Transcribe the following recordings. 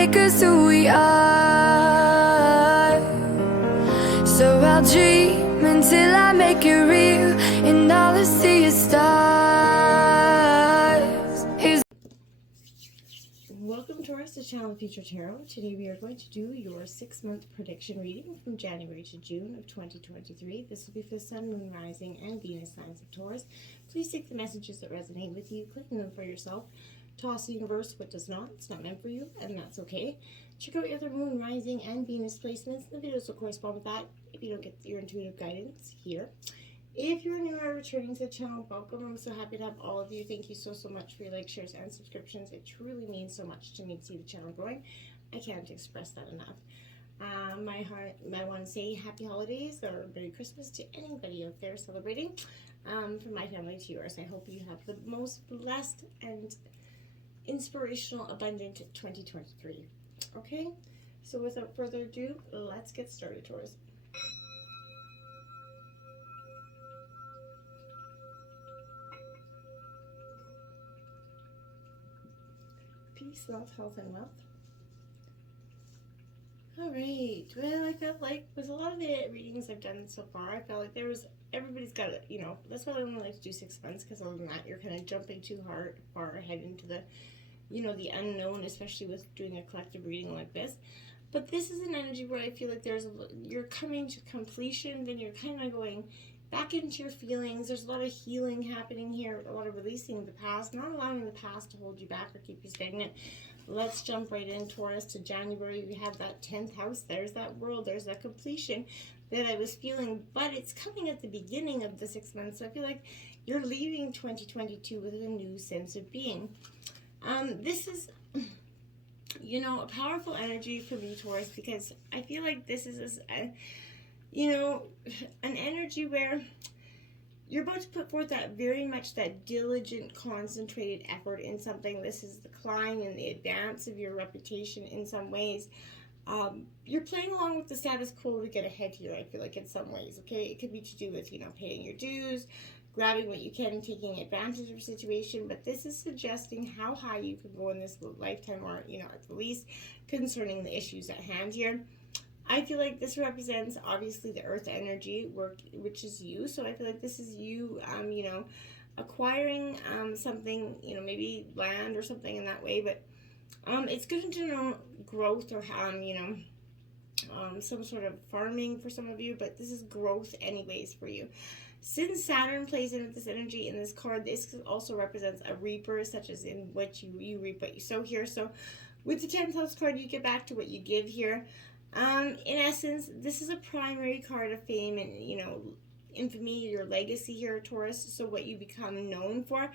make us who we are. So I'll dream until I make it real, and all I see is stars. Welcome, Taurus, to Channel Future Tarot. Today we are going to do your 6-month prediction reading from January to June of 2023. This will be for the Sun, Moon, Rising, and Venus signs of Taurus. Please take the messages that resonate with you, click them for yourself. Toss the universe what does not. It's not meant for you, and that's okay. Check out your other Moon, Rising, and Venus placements. The videos will correspond with that if you don't get your intuitive guidance here. If you're new or returning to the channel, welcome. I'm so happy to have all of you. Thank you so much for your likes, shares, and subscriptions. It truly means so much to me to see the channel growing. I can't express that enough. I want to say happy holidays or Merry Christmas to anybody out there celebrating. From my family to yours, I hope you have the most blessed and inspirational, abundant 2023. Okay, so without further ado, let's get started, Taurus. Peace, love, health, and wealth. All right. Well, I felt like with a lot of the readings I've done so far, I felt like everybody's got it. You know, that's why I only like to do 6 months, because other than that, you're kind of jumping too far ahead into the, the unknown, especially with doing a collective reading like this. But this is an energy where I feel like you're coming to completion, then you're kind of going back into your feelings. There's a lot of healing happening here, a lot of releasing the past, not allowing the past to hold you back or keep you stagnant. Let's jump right in, Taurus, to January. We have that 10th house. There's that world. There's that completion that I was feeling, but it's coming at the beginning of the 6 months. So I feel like you're leaving 2022 with a new sense of being. This is, a powerful energy for me, Taurus, because I feel like this is an energy where you're about to put forth that very much that diligent, concentrated effort in something. This is the climb and the advance of your reputation in some ways. You're playing along with the status quo to get ahead here, I feel like, in some ways, okay? It could be to do with, paying your dues, grabbing what you can, taking advantage of a situation, but this is suggesting how high you can go in this lifetime, or, at the least, concerning the issues at hand here. I feel like this represents, obviously, the earth energy, which is you. So I feel like this is you, acquiring something, maybe land or something in that way. But it's good to know growth or, some sort of farming for some of you. But this is growth anyways for you. Since Saturn plays into this energy in this card, this also represents a reaper, such as in what you reap what you sow here. So with the 10th house card, you get back to what you give here. In essence, this is a primary card of fame and, infamy, your legacy here, Taurus. So what you become known for.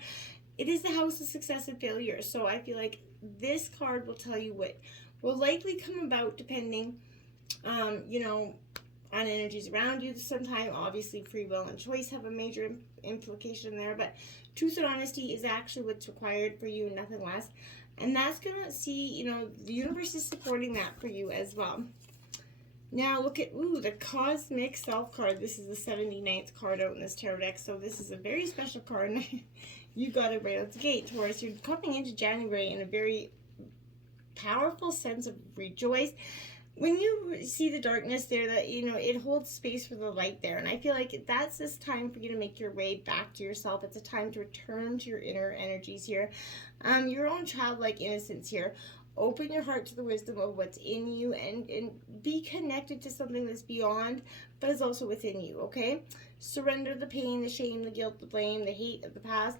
It is the house of success and failure. So I feel like this card will tell you what will likely come about depending, on energies around you. Sometimes, obviously, free will and choice have a major implication there. But truth and honesty is actually what's required for you, nothing less. And that's going to see, the universe is supporting that for you as well. Now look at, the Cosmic Self card. This is the 79th card out in this tarot deck. So this is a very special card. You got it right out the gate, Taurus. You're coming into January in a very powerful sense of rejoice. When you see the darkness there, that, it holds space for the light there. And I feel like that's this time for you to make your way back to yourself. It's a time to return to your inner energies here. Your own childlike innocence here. Open your heart to the wisdom of what's in you and be connected to something that's beyond, but is also within you, okay? Surrender the pain, the shame, the guilt, the blame, the hate of the past.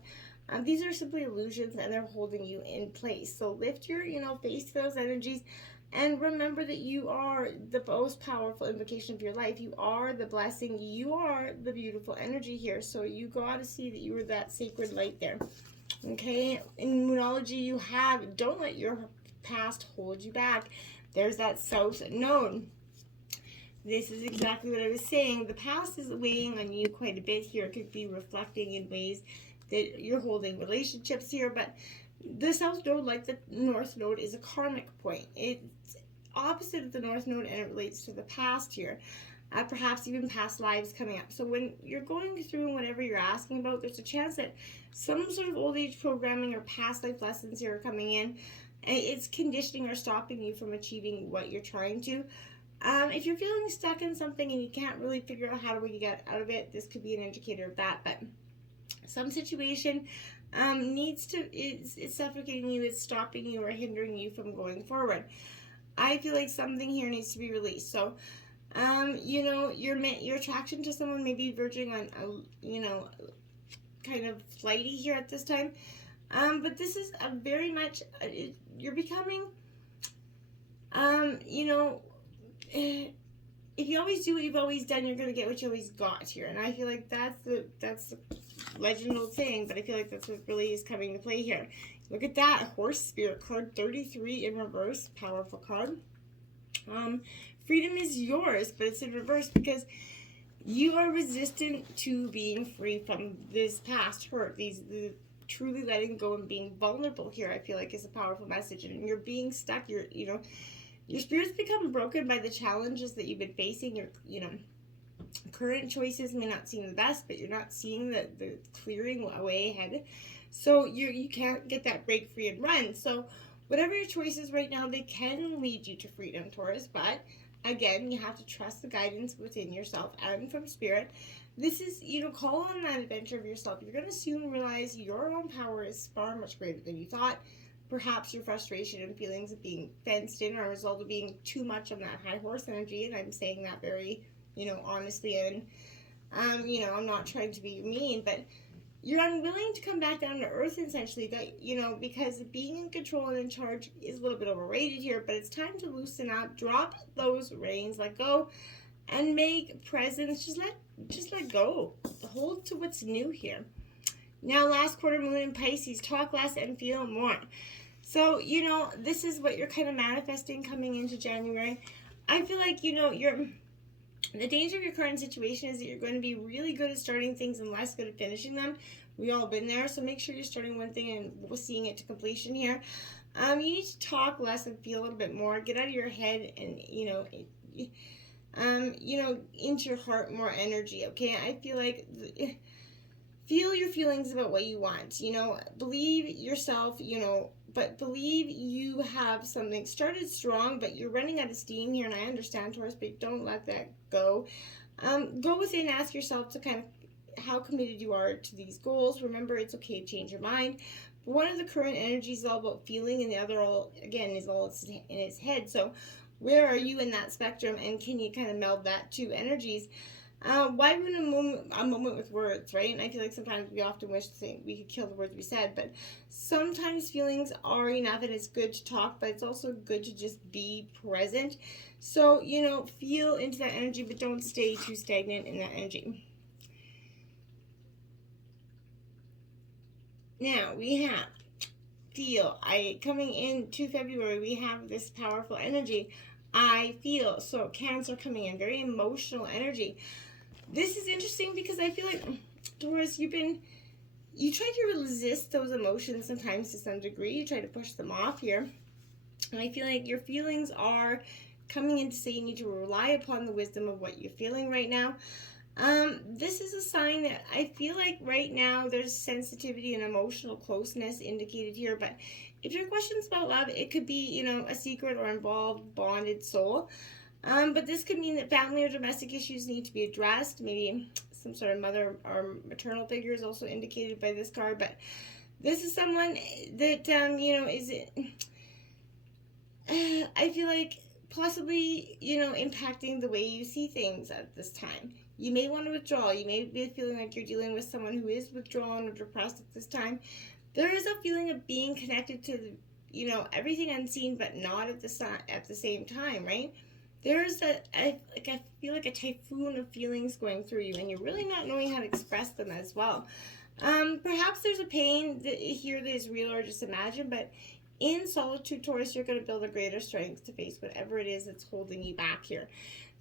These are simply illusions, and they're holding you in place. So lift your, face to those energies. And remember that you are the most powerful invocation of your life. You are the blessing. You are the beautiful energy here. So you got to see that you are that sacred light there. Okay? In Moonology, don't let your past hold you back. There's that South Node. This is exactly what I was saying. The past is weighing on you quite a bit here. It could be reflecting in ways that you're holding relationships here, but the South Node, like the North Node, is a karmic point. It's opposite of the North Node, and it relates to the past here. Perhaps even past lives coming up. So when you're going through whatever you're asking about, there's a chance that some sort of old age programming or past life lessons here are coming in. it's conditioning or stopping you from achieving what you're trying to. If you're feeling stuck in something and you can't really figure out how do we get out of it, this could be an indicator of that. But some situation it's suffocating you, it's stopping you or hindering you from going forward. I feel like something here needs to be released. So, your attraction to someone may be verging on, kind of flighty here at this time. But this is a very much, you're becoming, if you always do what you've always done, you're going to get what you always got here. And I feel like that's the legendal saying, but I feel like that's what really is coming to play here. Look at that, Horse Spirit card, 33 in reverse, powerful card. Freedom is yours, but it's in reverse because you are resistant to being free from this past hurt. The truly letting go and being vulnerable here, I feel like, is a powerful message. And you're being stuck. Your spirit's become broken by the challenges that you've been facing. Your current choices may not seem the best, but you're not seeing the clearing way ahead. So you can't get that break free and run. So whatever your choices right now, they can lead you to freedom, Taurus. But again, you have to trust the guidance within yourself and from spirit. This is, call on that adventure of yourself. You're going to soon realize your own power is far much greater than you thought. Perhaps your frustration and feelings of being fenced in are a result of being too much on that high horse energy. And I'm saying that very, honestly. And, I'm not trying to be mean, but you're unwilling to come back down to earth, essentially, that, because being in control and in charge is a little bit overrated here, but it's time to loosen up, drop those reins, let go, and make presence. Just let go. Hold to what's new here. Now, last quarter moon in Pisces, talk less and feel more. So, this is what you're kind of manifesting coming into January. I feel like, the danger of your current situation is that you're going to be really good at starting things and less good at finishing them. We all been there, so make sure you're starting one thing and seeing it to completion here. You need to talk less and feel a little bit more. Get out of your head and, into your heart more energy, okay? I feel like feel your feelings about what you want, believe yourself, but believe you have something started strong, but you're running out of steam here, and I understand, Taurus, but don't let that go. Go within, ask yourself to kind of how committed you are to these goals. Remember, it's okay to change your mind. But one of the current energies is all about feeling, and the other, is all in its head. So where are you in that spectrum, and can you kind of meld that two energies? Why ruin a moment with words, right? And I feel like sometimes we often wish we could kill the words we said, but sometimes feelings are enough, and it's good to talk, but it's also good to just be present. So, feel into that energy, but don't stay too stagnant in that energy. Now, we have coming into February, we have this powerful energy. I feel. So, Cancer coming in, very emotional energy. This is interesting because I feel like, Taurus, you try to resist those emotions sometimes to some degree. You try to push them off here. And I feel like your feelings are coming in to say you need to rely upon the wisdom of what you're feeling right now. This is a sign that I feel like right now there's sensitivity and emotional closeness indicated here. But if your question's about love, it could be, a secret or involved bonded soul. But this could mean that family or domestic issues need to be addressed. Maybe some sort of mother or maternal figure is also indicated by this card. But this is someone that, I feel like possibly, impacting the way you see things at this time. You may want to withdraw. You may be feeling like you're dealing with someone who is withdrawn or depressed at this time. There is a feeling of being connected to, everything unseen, but not at the same time, right? There's I feel like a typhoon of feelings going through you, and you're really not knowing how to express them as well. Perhaps there's a pain here that is real or just imagined, but in solitude, Taurus, you're going to build a greater strength to face whatever it is that's holding you back here.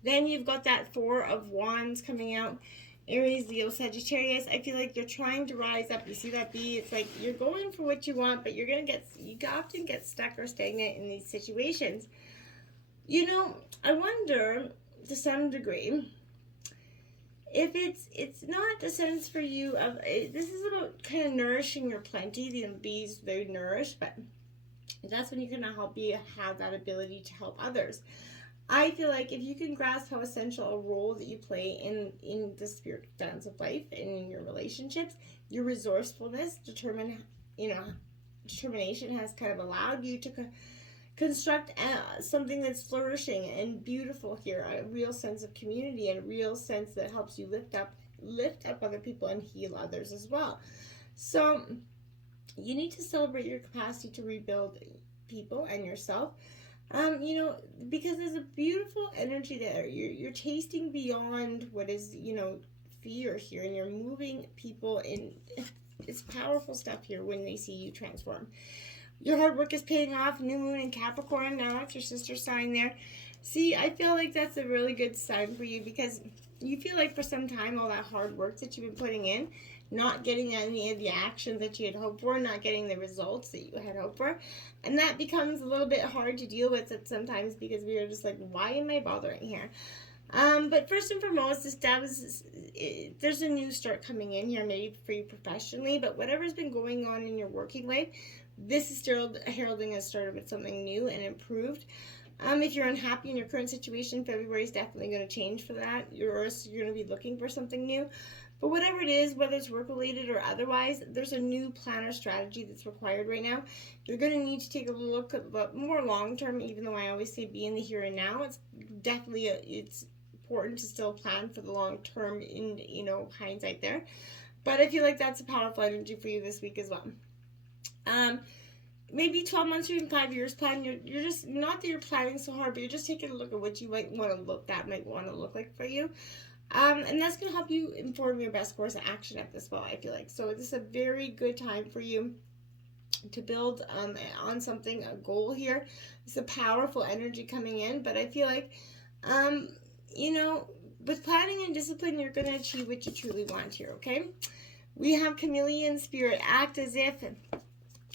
Then you've got that Four of Wands coming out. Aries, Leo, Sagittarius. I feel like you're trying to rise up. You see that bee? It's like you're going for what you want, but you often get stuck or stagnant in these situations. I wonder to some degree if it's not the sense for you of this is about kind of nourishing your plenty. The bees, they nourish, but that's when you're going to help you have that ability to help others. I feel like if you can grasp how essential a role that you play in the spirit dance of life and in your relationships, your resourcefulness, determination has kind of allowed you to construct something that's flourishing and beautiful here, a real sense of community and a real sense that helps you lift up other people and heal others as well. So you need to celebrate your capacity to rebuild people and yourself. Because there's a beautiful energy there. You're tasting beyond what is, fear here, and you're moving people in. It's powerful stuff here when they see you transform. Your hard work is paying off. New moon in Capricorn. Now that's your sister sign there. See, I feel like that's a really good sign for you, because you feel like for some time all that hard work that you've been putting in, not getting any of the action that you had hoped for, not getting the results that you had hoped for. And that becomes a little bit hard to deal with it sometimes, because we are just like, why am I bothering here? But first and foremost, there's a new start coming in here, maybe for you professionally, but whatever's been going on in your working life, this is still heralding a start with something new and improved. If you're unhappy in your current situation, February is definitely going to change for that. You're going to be looking for something new. But whatever it is, whether it's work-related or otherwise, there's a new plan or strategy that's required right now. You're going to need to take a look at more long-term, even though I always say be in the here and now. It's definitely it's important to still plan for the long-term in, hindsight there. But I feel like that's a powerful energy for you this week as well. Maybe 12 months or even 5 years plan. You're just, not that you're planning so hard, but you're just taking a look at what you might want to look like for you. And that's going to help you inform your best course of action at this point, I feel like. So this is a very good time for you to build on something, a goal here. It's a powerful energy coming in, but I feel like, with planning and discipline, you're going to achieve what you truly want here, okay? We have chameleon spirit, act as if,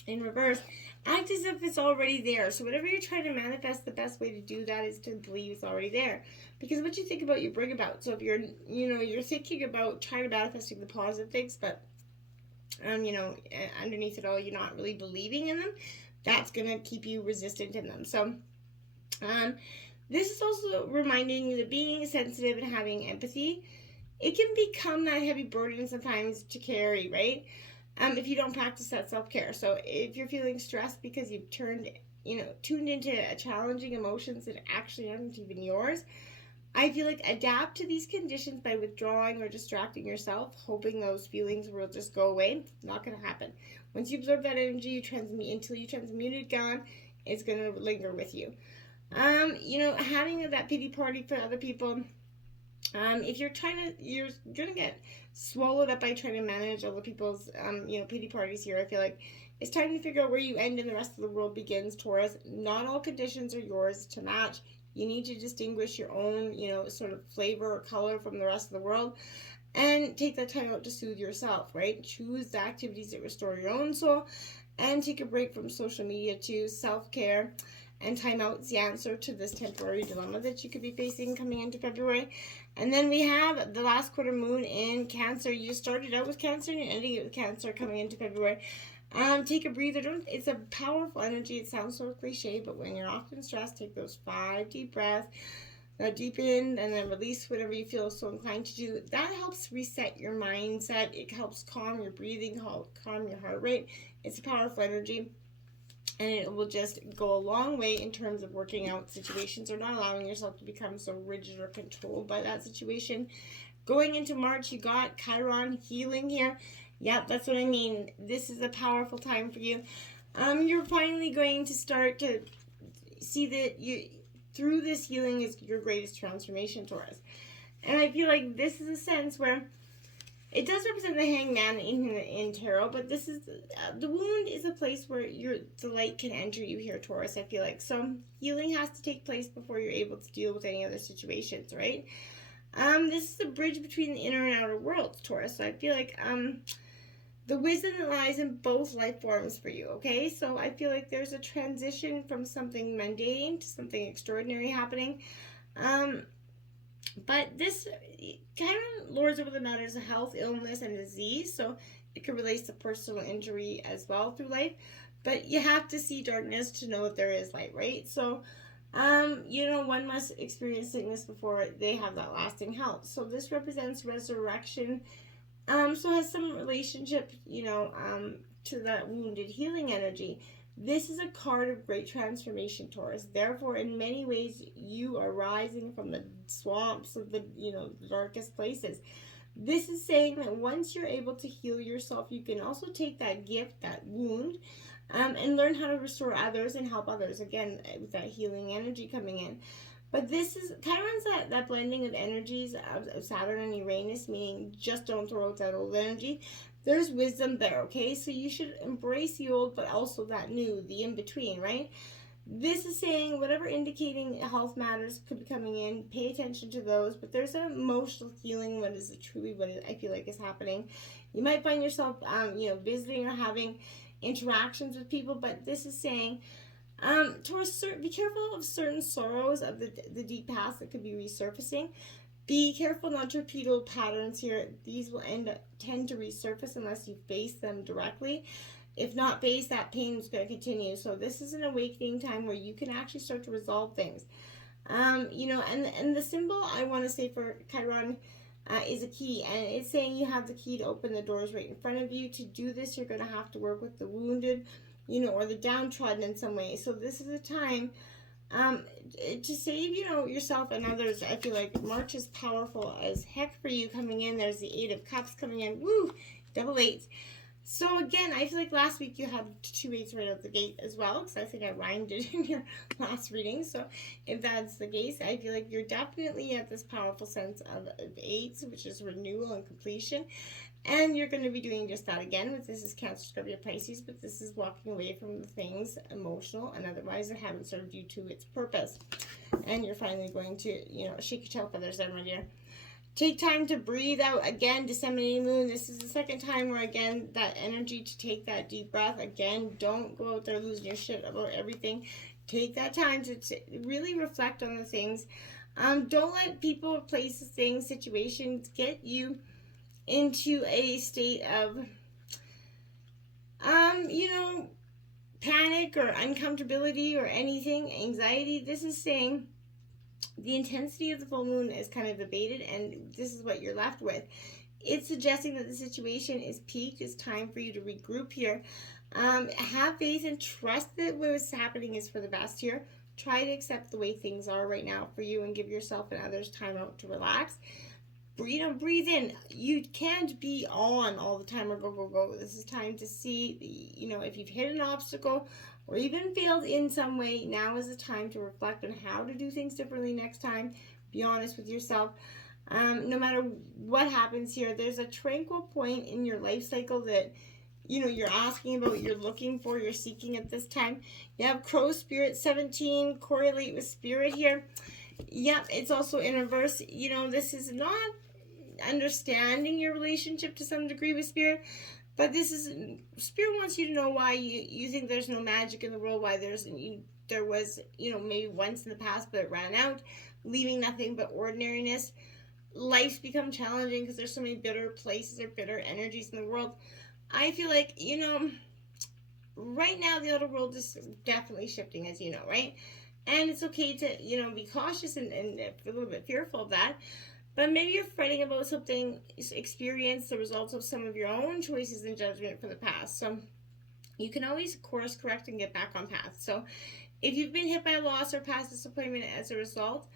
in reverse, act as if it's already there. So whatever you're trying to manifest, the best way to do that is to believe it's already there. Because what you think about, you bring about. So if you're, you're thinking about trying to manifesting the positive things, but, underneath it all, you're not really believing in them, that's going to keep you resistant in them. So, this is also reminding you that being sensitive and having empathy, it can become that heavy burden sometimes to carry, right? If you don't practice that self-care. So if you're feeling stressed because you've tuned into challenging emotions that actually aren't even yours, I feel like adapt to these conditions by withdrawing or distracting yourself, hoping those feelings will just go away. It's not going to happen. Once you absorb that energy, until you transmute it, gone, it's going to linger with you. Having that pity party for other people, if you're gonna get swallowed up by trying to manage other people's, pity parties here. I feel like it's time to figure out where you end and the rest of the world begins, Taurus. Not all conditions are yours to match. You need to distinguish your own, sort of flavor or color from the rest of the world, and take that time out to soothe yourself, right? Choose the activities that restore your own soul, and take a break from social media too. Self-care and time out is the answer to this temporary dilemma that you could be facing coming into February. And then we have the last quarter moon in Cancer. You started out with Cancer and you're ending it with Cancer coming into February. Take a breather. It's a powerful energy. It sounds so cliche, but when you're often stressed, take those 5 deep breaths. Deep in and then release whatever you feel so inclined to do. That helps reset your mindset. It helps calm your breathing, calm your heart rate. It's a powerful energy. And it will just go a long way in terms of working out situations or not allowing yourself to become so rigid or controlled by that situation. Going into March, you got Chiron healing here. Yep, that's what I mean. This is a powerful time for you. You're finally going to start to see that through this healing is your greatest transformation, Taurus. And I feel like this is a sense where it does represent the hangman in tarot, but this is the wound is a place where the light can enter you here, Taurus. I feel like some healing has to take place before you're able to deal with any other situations, right? This is a bridge between the inner and outer worlds, Taurus. So I feel like the wisdom that lies in both life forms for you. Okay, so I feel like there's a transition from something mundane to something extraordinary happening. But this Chiron lords over the matters of health, illness, and disease, so it can relate to personal injury as well through life. But you have to see darkness to know that there is light, right? So, one must experience sickness before they have that lasting health. So this represents resurrection. So it has some relationship, to that wounded healing energy. This is a card of great transformation, Taurus. Therefore, in many ways, you are rising from the swamps of the darkest places. This is saying that once you're able to heal yourself, you can also take that gift, that wound, and learn how to restore others and help others. Again, with that healing energy coming in. But this is Chiron's that blending of energies of Saturn and Uranus, meaning just don't throw out that old energy. There's wisdom there, okay? So you should embrace the old, but also that new, the in between, right? This is saying whatever indicating health matters could be coming in, pay attention to those, but there's an emotional healing. What I feel like is happening. You might find yourself, visiting or having interactions with people, but this is saying, Taurus, be careful of certain sorrows of the deep past that could be resurfacing. Be careful not to repeat old patterns here. These will tend to resurface unless you face them directly. If not faced, that pain is going to continue. So this is an awakening time where you can actually start to resolve things. And the symbol I want to say for Chiron is a key, and it's saying you have the key to open the doors right in front of you. To do this, you're going to have to work with the wounded, or the downtrodden in some way. So this is a time to save, yourself and others. I feel like March is powerful as heck for you coming in. There's the Eight of Cups coming in. Woo! Double eights. So again, I feel like last week you had 2 eights right out the gate as well, because I think I rhymed it in your last reading. So if that's the case, I feel like you're definitely at this powerful sense of eights, which is renewal and completion. And you're going to be doing just that again. With this is Cancer, Scorpio, Pisces, but this is walking away from the things emotional and otherwise that haven't served you to its purpose. And you're finally going to, shake your tail feathers there, my dear. Take time to breathe out. Again, disseminating moon. This is the second time where, again, that energy to take that deep breath. Again, don't go out there losing your shit about everything. Take that time to really reflect on the things. Don't let people, places, things, situations get you into a state of, panic or uncomfortability or anything, anxiety. This is saying the intensity of the full moon is kind of abated, and this is what you're left with. It's suggesting that the situation is peaked. It's time for you to regroup here. Have faith and trust that what's happening is for the best here. Try to accept the way things are right now for you and give yourself and others time out to relax. Breathe in. You can't be on all the time or go. This is time to see, if you've hit an obstacle or even failed in some way, now is the time to reflect on how to do things differently next time. Be honest with yourself. No matter what happens here, there's a tranquil point in your life cycle that, you're asking about, you're looking for, you're seeking at this time. You have Crow Spirit 17, correlate with Spirit here. Yep, it's also in reverse. This is not understanding your relationship to some degree with Spirit, but this is, Spirit wants you to know why you think there's no magic in the world, why there was, maybe once in the past, but it ran out, leaving nothing but ordinariness. Life's become challenging because there's so many bitter places or bitter energies in the world. I feel like, right now the outer world is definitely shifting, as you know, right? And it's okay to, be cautious and a little bit fearful of that. But maybe you're fretting about something, experience the results of some of your own choices and judgment for the past. So you can always course correct and get back on path. So if you've been hit by a loss or past disappointment as a result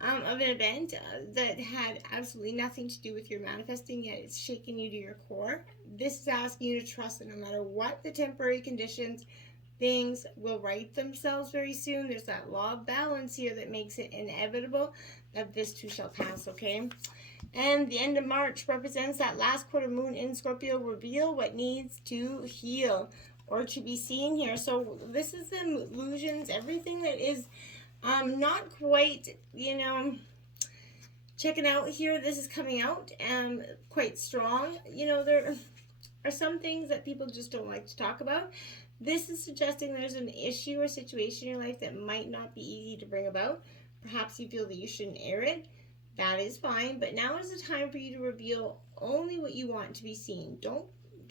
of an event that had absolutely nothing to do with your manifesting, yet it's shaken you to your core, this is asking you to trust that no matter what the temporary conditions, things will right themselves very soon. There's that law of balance here that makes it inevitable that this too shall pass, okay? And the end of March represents that last quarter moon in Scorpio. Reveal what needs to heal or to be seen here. So this is the illusions, everything that is not quite, checking out here. This is coming out quite strong. There are some things that people just don't like to talk about. This is suggesting there's an issue or situation in your life that might not be easy to bring about. Perhaps you feel that you shouldn't air it. That is fine, but now is the time for you to reveal only what you want to be seen. Don't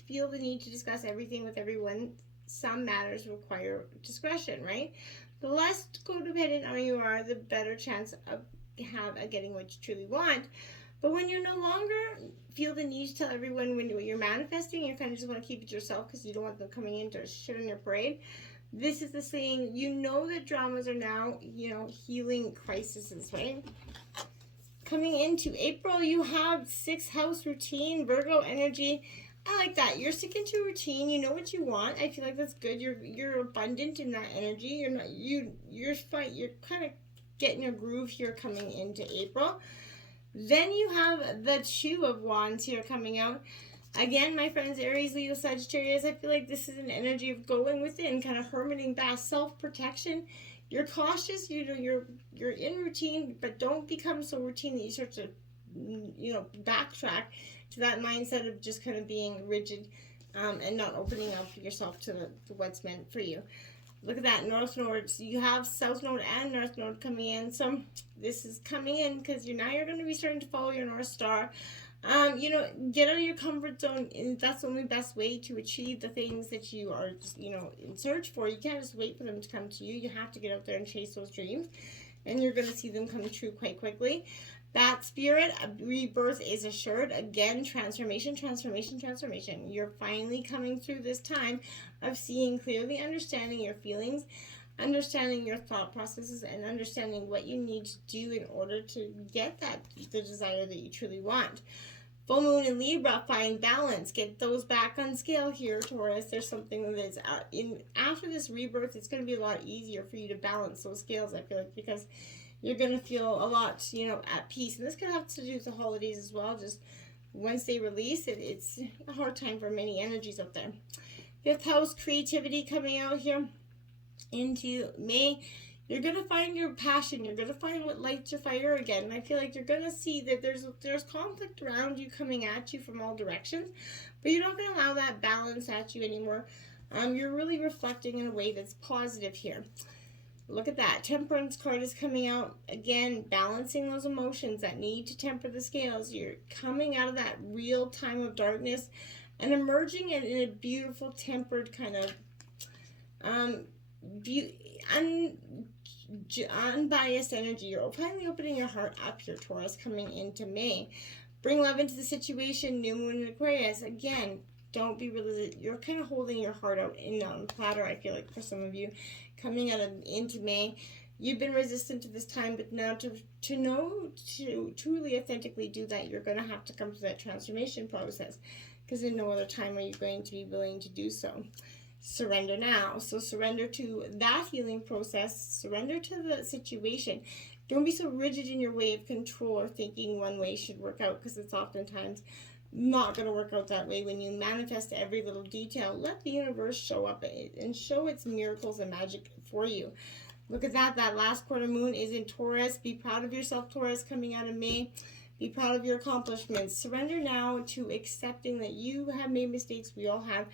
feel the need to discuss everything with everyone. some matters require discretion, right? The less codependent you are, the better chance of getting what you truly want. But when you no longer feel the need to tell everyone when you're manifesting, you kind of just want to keep it to yourself because you don't want them coming in to shit on your parade. This is the saying, you know that dramas are now, healing crises, right? Coming into April, you have 6th house routine, Virgo energy. I like that. You're sticking to routine. You know what you want. I feel like that's good. You're abundant in that energy. You're fine. You're kind of getting your groove here coming into April. Then you have the 2 of Wands here coming out. Again, my friends, Aries, Leo, Sagittarius, I feel like this is an energy of going within, kind of hermiting back, self-protection. You're cautious, you're in routine, but don't become so routine that you start to, backtrack to that mindset of just kind of being rigid and not opening up yourself to what's meant for you. Look at that, North Node. So you have South Node and North Node coming in. So this is coming in because you're going to be starting to follow your North Star. Get out of your comfort zone, and that's the only best way to achieve the things that you are, in search for. You can't just wait for them to come to you. You have to get out there and chase those dreams, and you're going to see them come true quite quickly. That spirit of rebirth is assured. Again, transformation. You're finally coming through this time of seeing clearly, understanding your feelings, understanding your thought processes, and understanding what you need to do in order to get the desire that you truly want. Full moon in Libra, find balance. Get those back on scale here, Taurus. There's something that's after this rebirth, it's going to be a lot easier for you to balance those scales, I feel like, because you're going to feel a lot, at peace. And this could have to do with the holidays as well. Just once they release it, it's a hard time for many energies out there. 5th house, creativity coming out here into May. You're going to find your passion. You're going to find what lights your fire again. And I feel like you're going to see that there's conflict around you, coming at you from all directions, but you're not going to allow that balance at you anymore. You're really reflecting in a way that's positive here. Look at that. Temperance card is coming out. Again, balancing those emotions that need to temper the scales. You're coming out of that real time of darkness and emerging in a beautiful, tempered kind of unbiased energy. You're finally opening your heart up here, Taurus, coming into May. Bring love into the situation. New moon in Aquarius. Again, don't be religious. You're kind of holding your heart out in a platter, I feel like, for some of you. Coming into May, you've been resistant to this time, but now to truly authentically do that, you're going to have to come to that transformation process, because in no other time are you going to be willing to do so. Surrender now. So surrender to that healing process. Surrender to the situation. Don't be so rigid in your way of control or thinking one way should work out, because it's oftentimes not going to work out that way. When you manifest every little detail, let the universe show up and show its miracles and magic for you. Look at that. That last quarter moon is in Taurus. Be proud of yourself, Taurus, coming out of May. Be proud of your accomplishments. Surrender now to accepting that you have made mistakes. We all have.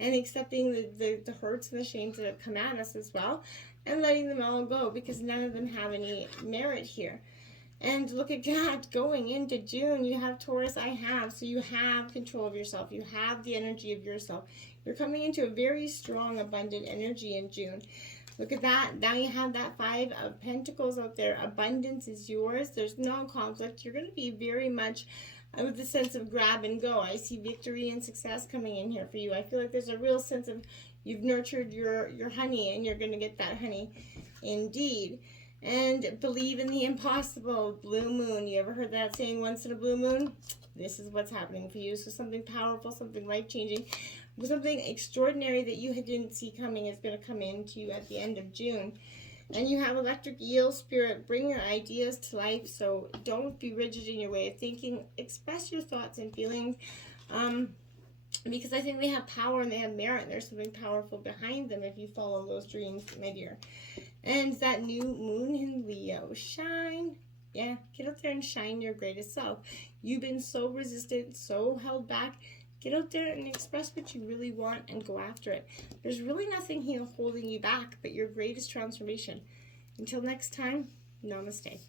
And accepting the hurts and the shames that have come at us as well. And letting them all go, because none of them have any merit here. And look at that, going into June, you have Taurus, I have. So you have control of yourself. You have the energy of yourself. You're coming into a very strong, abundant energy in June. Look at that. Now you have that 5 of Pentacles out there. Abundance is yours. There's no conflict. You're going to be very much with the sense of grab and go. I see victory and success coming in here for you. I feel like there's a real sense of you've nurtured your honey, and you're going to get that honey indeed. And believe in the impossible. Blue moon. You ever heard that saying, once in a blue moon? This is what's happening for you. So something powerful, something life-changing, something extraordinary that you didn't see coming is going to come into you at the end of June. And you have electric eel spirit. Bring your ideas to life. So don't be rigid in your way of thinking. Express your thoughts and feelings. Because I think they have power and they have merit, and there's something powerful behind them if you follow those dreams, my dear. And that new moon in Leo. Shine. Yeah, get out there and shine your greatest self. You've been so resistant, so held back. Get out there and express what you really want and go after it. There's really nothing here holding you back but your greatest transformation. Until next time, namaste.